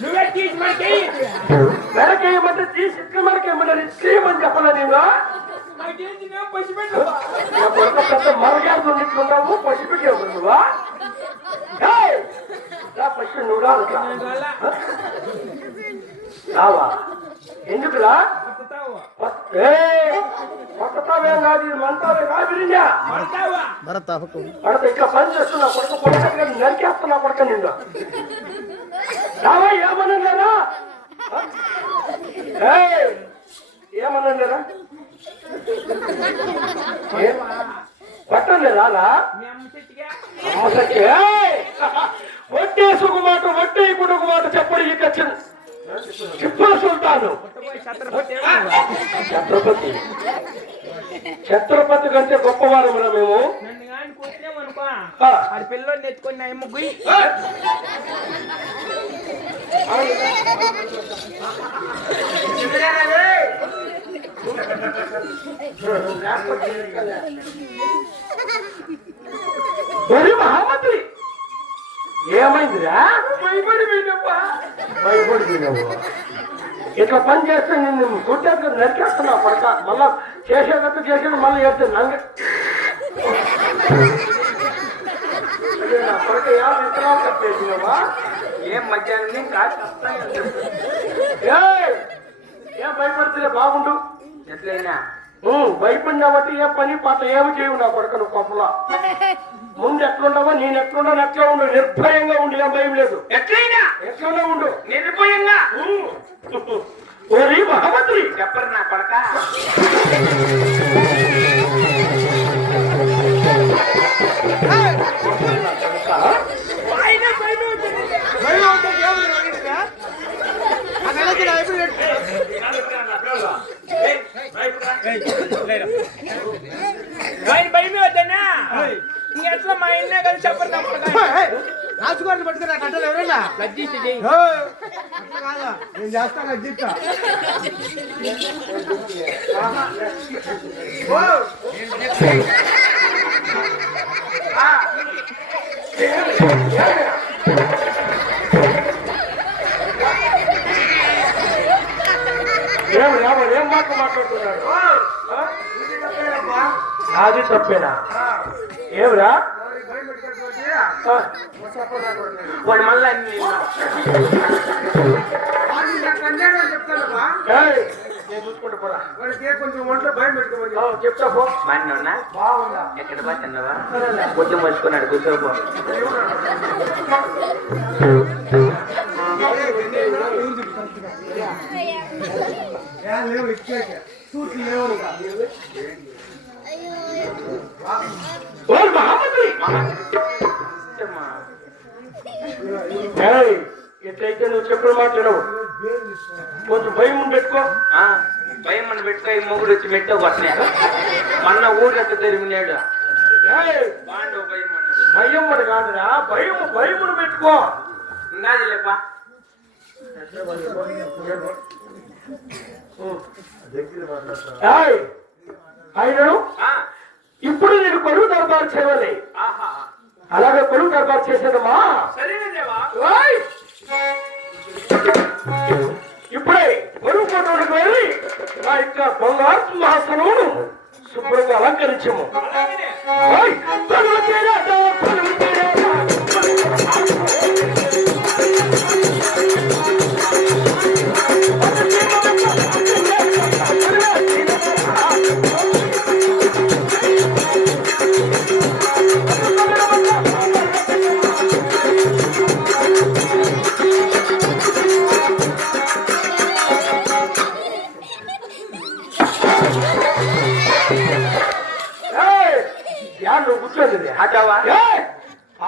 నువ్వే తీసి మనకి మెడకేయమంటే తీసి ఇట్లా మెడకేయమని చేయమని చెప్పాలా నేను పసిపెట్టు పెద్ద మరగాడు ఇట్లున్నావు పసిపెట్టావు నువ్వా పసి నువ్వు రావా ఎందుకులా కొత్తవే కాదు మంతావే కాదురిందా ఇట్లా పని చేస్తున్నా కొడుకు కొడుక నరికేస్తున్నా కొడుక నిండు రావా ఏమన్నారా ఏమన్నారా పట్టండి రాలా వడ్డే సుకుమాట వడ్డే కుడుకు మాట చెప్పడి ఇక చిప్పుల సుల్తాను ఛత్రపతి ఛత్రపతి కంటే గొప్పవారమురా మేము అది పిల్లని ఎత్తుకొని ముగ్గు మహామంత్రి ఏమైందిరా భయపడిపోయినావు ఇట్లా పని చేస్తే నిన్ను కొట్టేది నరికేస్తున్నావు పడక మళ్ళా చేసేటట్టు చేసేది మళ్ళీ చేస్తే నంగ పడక విత్తనాలు కట్టేసినావా ఏం మధ్యాహ్నం ఏం భయపడితే బాగుండు ఎట్లయినా భయపడినాబట్టి ఏ పని పాట ఏమి చేయవు నా కొడుకు నువ్వు పప్పులా ముందు ఎట్లుండవో నేను ఎట్లుండవు ఎట్లా ఉండు నిర్భయంగా ఉండి ఏం భయం లేదు ఎట్లయినా ఎట్లనే ఉండు నిర్భయంగా ఓరి మహామంత్రి చెప్పరు నా కొడక భయమే వద్దన్నా ఎట్లా మా ఇన్న కలిసి చెప్పరు రాజుగారిని పట్టుకుని నాకు అంటారు ఎవరైనా లజ్జిస్తే నేను చేస్తాను లజ్జిస్తా ఏం మాట్లాడుతున్నాడు అది తప్పేనా ఏమిరా వాడు మళ్ళా నేను చూసుకుంటా పోరా వాడికి కొంచెం ఒంట్లో భయం పెట్టుకోమని చెప్తా పో మాడినా బాగుందా ఎక్కడ పోతున్నావా కొంచెం మర్చుకున్నాడు కూర్చోపో లేవు ఇచ్చాక చూసి లేవు ఎట్లయితే నువ్వు చెప్పిన మాట్లాడవు కొంచెం భయం పెట్టుకో భయం మన పెట్టుకో ఈ మొగుడు వచ్చి మెట్టో పట్టినాడు మొన్న ఊరికట్ట జరిగినాడు భయం మరి కాదురా భయమును పెట్టుకో ఉన్నది లేపా ఆయనను ఇప్పుడు నేను కొడుకు దర్బారు చేయాలి అలాగే కొడుకు దర్బారు చేసేదమ్మా ఇప్పుడే కొడుకు కోటకు వెళ్ళి నా యొక్క బంగారు సింహాసనమును శుభ్రంగా అలంకరించము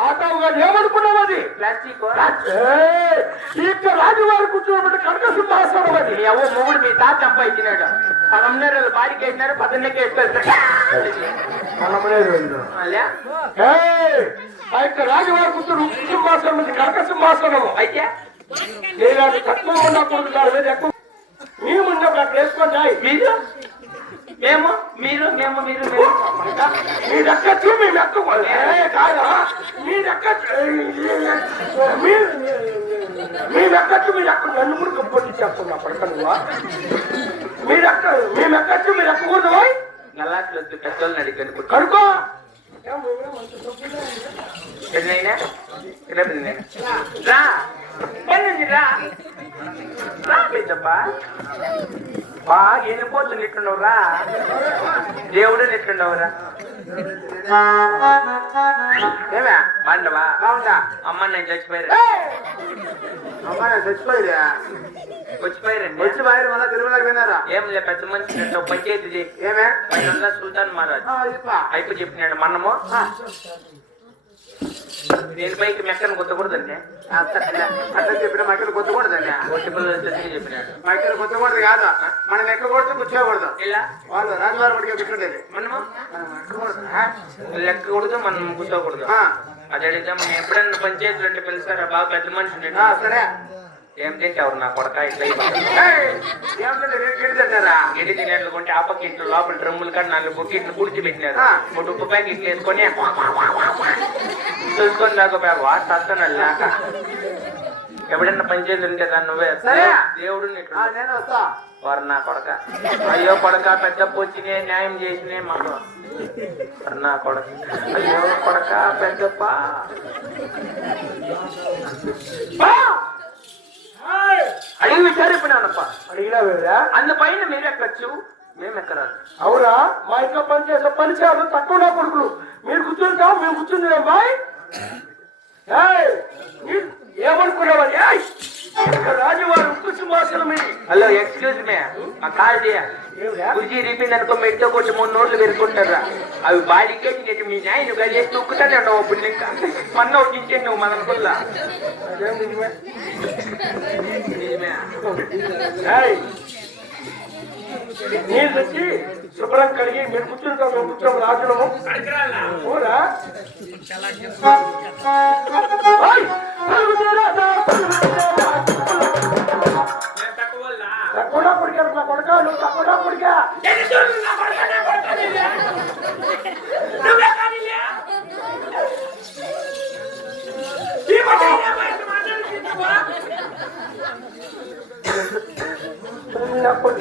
ఆటోగా ఏమనుకున్నావు అది ప్లాస్టిక్ ఇక రాజువారు కూర్చోబెట్టి కనక సింహాసనం అది మీ అవ్వ మొగుడు మీ తాత సంపాదించినాడు 16 బాడికి వేసినారు 18కి వేస్తారు ఆ యొక్క రాజువారు కూర్చొని సింహాసనం అది కనక సింహాసనం అయితే ఇలాంటి తక్కువ ఉన్నా కొడుకుతారు మీద ఎక్కువ మేము ఉన్నప్పుడు అక్కడ వేసుకోండి మీరు మేము మీరు మేము మీరు మేము మీరు ఎక్కచ్చు మేము ఎక్కకూడదు కాదా మీరు ఎక్కచ్చు మేము ఎక్కచ్చు మీరు ఎక్కడ నన్ను కూడా కంపోటీ చేస్తున్నా పడకనువా మేము ఎక్కచ్చు మీరు ఎక్కకూడదు గలాట్లు వద్దు పెద్దోళ్ళని అడిగాను కడుకో పెద్దనైనా రా పని రా రా పెద్దప్పా బాగా ఎన్నిపోతుంది ఎట్లున్నావురా దేవుడు ఎట్లున్నావురా ఏమే పండవా బాగుందా అమ్మ నేను చచ్చిపోయారు అమ్మా చచ్చిపోయిరా వచ్చిపోయారండి వచ్చి బయట మళ్ళీ తిరుమలకి విన్నారా ఏం లే పెద్ద మనిషి పంచాయతీ చేయి ఏమే సుల్తాన్ మహారాజ్ అయిపో చెప్పినాడు మనము నేను పైకి మెక్కను కొత్తకూడదండి అట్లా చెప్పిన మక్కలు కొత్తకూడదండి ఒట్టి పిల్లలు చెప్పినాడు మక్కలు కొత్తకూడదు కాదు మనం ఎక్కకూడదు కూర్చోకూడదు ఇలా వాళ్ళు రాజువారి పడిగా కూర్చుండేది మనము మనం ఎక్కకూడదు లెక్కకూడదు మనం కూర్చోకూడదు అది అడిగితే మనం ఎప్పుడన్నా పంచాయతీలు అంటే పిలుస్తారా బాగా పెద్ద మనిషి ఉన్నాడు. సరే ఏం తింటావు నా కొడక ఇట్లా తింటారా గిడి తినేట్లు కొంటే ఆ పక్క ఇంట్లో లోపల డ్రమ్ములు కాడ 4 బొక్కిట్లు పూడ్చి పెట్టినారు 3 ఉప్పు ప్యాకెట్లు వేసుకొని చూసుకొని దాకోపోయావు వస్తానల్లాక ఎప్పుడన్నా పంచాయతీలు ఉంటే దాన్ని నువ్వే దేవుడు నేను వస్తా వారు నా కొడక అయ్యో కొడక పెద్ద పొచ్చినే న్యాయం చేసినే మాకు నా కొడక అయ్యో కొడక పెద్దప్ప అడిగి విచారిపోయినానప్ప అడిగినా వేరా అందుపైన మీరు ఎక్కచ్చు మేము ఎక్కరాదు అవునా మా ఇంట్లో పనిచేసే పనిచేయాలి తక్కువ నా కొడుకులు మీరు కూర్చుంటాం మేము కూర్చుంది బాయ్ ఏమనుకున్నావని రాజువారు ఉక్కు సింహాసనం ఇది హలో ఎక్స్క్యూజ్ మీ ఆ కాల్ చేయ కుర్చీ రీపింది అనుకో మెట్తో కొట్టి 3 నోట్లు పెరుకుంటారా అవి బాలికేసి మీ నాయన కలిసి నొక్కుతానే ఉండవు అప్పుడు ఇంకా మన్న వచ్చించే నువ్వు మన అనుకుల్లా నీళ్ళు తెచ్చి శుభ్రం కడిగి మీరు కూర్చుంటాం మేము కూర్చోం రాజులము ఊరా తక్కువ పుడికారు నా కొడక నువ్వు తక్కువ పుడికా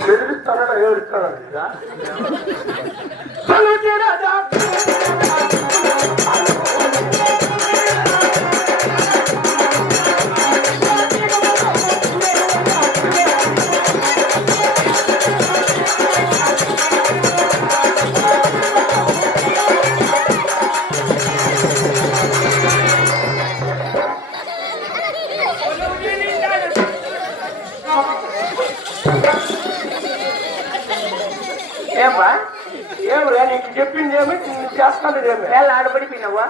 బెదిరిస్తానడా ఏడుస్తాడా ఏమా ఏమిరా నీకు చెప్పింది ఏమి నువ్వు చేస్తాను ఏమి ఆడపడిపోయినావా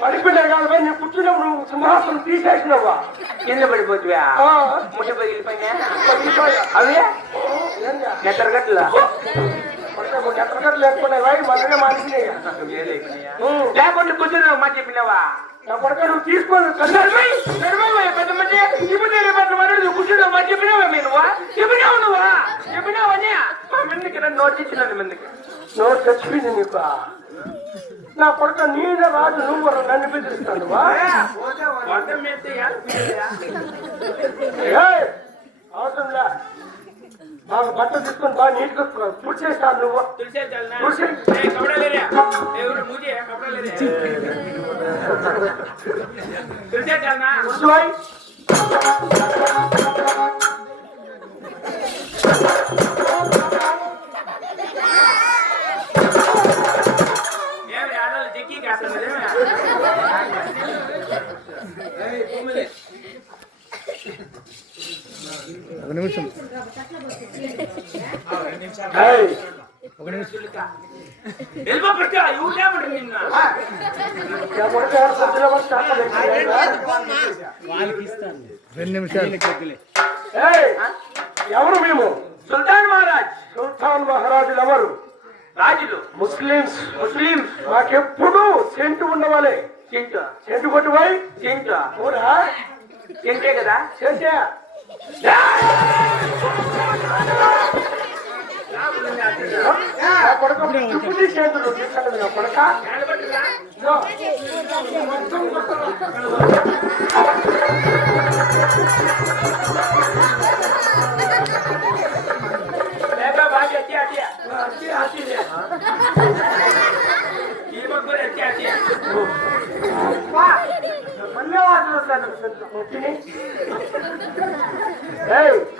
పడిపోయినా కాదు నేను కూర్చున్నావు నువ్వు సింహాసనం తీసేసినావా కింద పడిపోతువా ముట్టి పగిలిపోయినా అవే నెత్తరగట్ల ఎక్కడికట్టు లేకపోయినా రాయి మళ్ళీ మనిషిని లేకుండా కూర్చున్నావు మా చెప్పినావా నా కొడుక నువ్వు తీసుకోను పెద్ద మంచి ఇప్పుడు నువ్వు కూర్చున్నావు మా చెప్పినావా నువ్వా చెప్పినావు నువ్వా చెప్పినావని మా మందికి నోట్ ఇచ్చినాను మందికి నోట్ చచ్చిపోయింది నీకు నా కొడుక నీదే రాజు నువ్వు నన్ను బెదిరిస్తాను అవసరంలా బాగా బట్టలు తీసుకొని బాగా నీట్గా పూర్తి చేస్తాను నువ్వు కూర్చోయ్ వెళ్ళిపోతా ఎవరు లేమంటారు నిన్న ఎవరు మేము? సుల్తాన్ మహారాజ్. సుల్తాన్ మహారాజులు ఎవరు? రాజులు. ముస్లిమ్స్. మాకెప్పుడు సెంటు ఉండవాలి. సెంటు కొట్టుపోయి సెంటు ఊరా సెంటే కదా. సెంటే కొడక సెంటు కొడక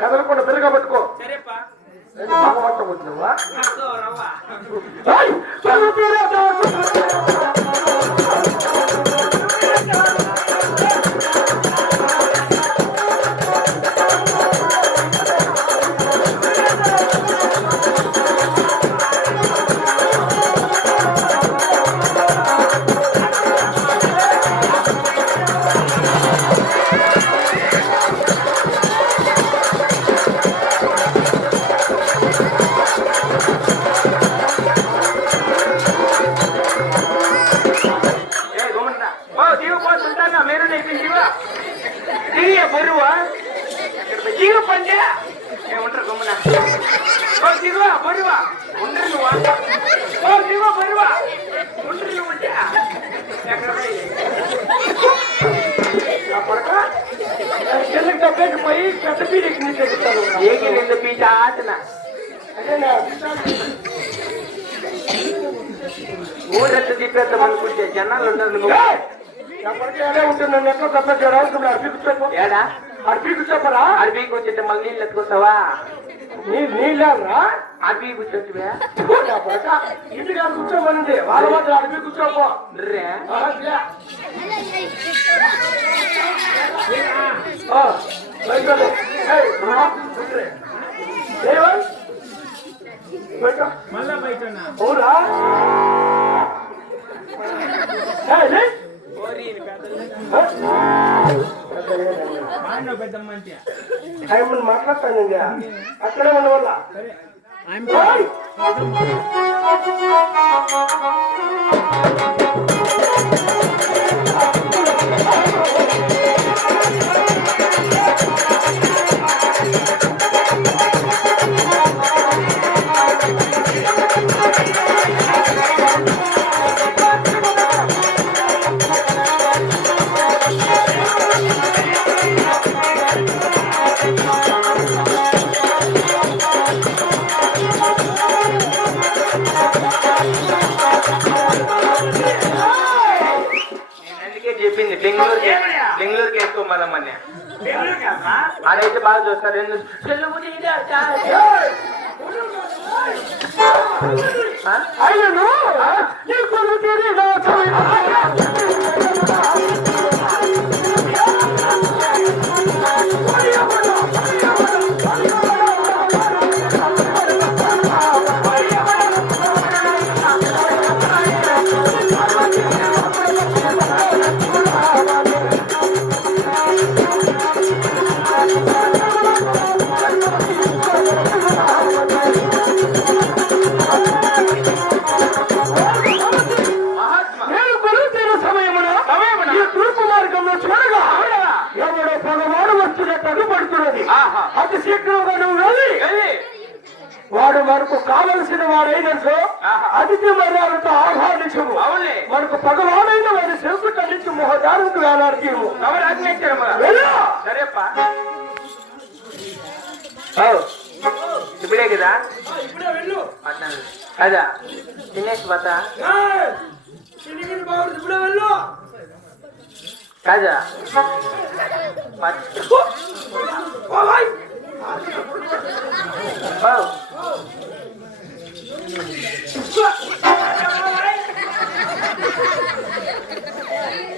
కదలకుండా పెరుగా పట్టుకో. సరేపా వచ్చినవా బరువా జీవ పండే ఏమంటారు గమ్మున దిగువ బరువా ఉండరు నువ్వా దిగువ బరువా ఉండరు నువ్వు అంటే పోయి పెద్ద పీడికి నుంచి ఎక్కుతారు. ఏకి నిండు పీట ఆటన ఊరంతా తిప్పేద్దాం అనుకుంటే జనాలు ఉండరు నువ్వు ఎప్పటికే ఉంటుంది. ఎట్లా తప్పేసాడు అడిపి ఏడా అడిపి కూర్చోపరా. అడవికి వచ్చింటే మళ్ళీ నీళ్ళు ఎత్తుకొస్తావా? నీళ్ళరా అడవి కూర్చోవచ్చువే ఇంటికి కూర్చోమనింది వాళ్ళ మాత్రం అడిపి కూర్చోపో. మళ్ళా బయట ఊరా మాట్లాడతాను అక్కడే ఉండవల్ల చెప్పింది బెంగళూరుకి వేసుకోమని అదైతే బాగా చూస్తారు. అతి శీఘ్రంగా నువ్వు వెళ్ళి వాడు మనకు కావలసిన వాడైనట్టు అతిథి మర్యాదతో ఆహ్వానించము. మనకు పగవాడైన వాడి శిల్పు కలిసి మొహదారుకు వేలాడికి ఇప్పుడే కదా అదా తినేసి పోతా కాదా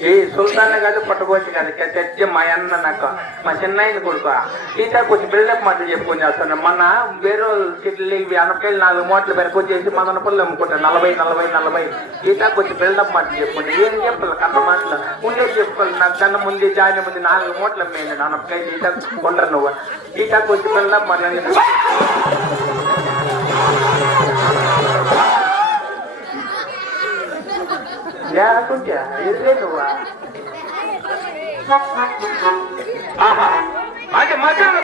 ఏ సుల్తాన్ కాదు పట్టుకోవచ్చు కాదు చచ్చి మా అన్న నాకు మా చిన్న కొడుకు ఈత కొంచెం బిల్డప్ మాటలు చెప్పుకొని చేస్తాను మొన్న వేరే చెట్లు ఇవి అనపకాయలు 4 మూటలు పెరకొచ్చేసి మన పళ్ళు అమ్ముకుంటాను 40 ఈత కొంచెం బిల్డప్ మాటలు చెప్పుకుంటే ఏం చెప్పాలి కథ మాటలు ఉండేది చెప్పుకోవాలి నాకు దాని ముందు జాయిన్ ముందు 4 మూటలు అమ్మేయండి అనపకాయలు ఈత కొండరు నువ్వు ఈత కొంచెం బిల్డప్ మాటలు లేకుంటే ఎదురే నువ్వా ఆహా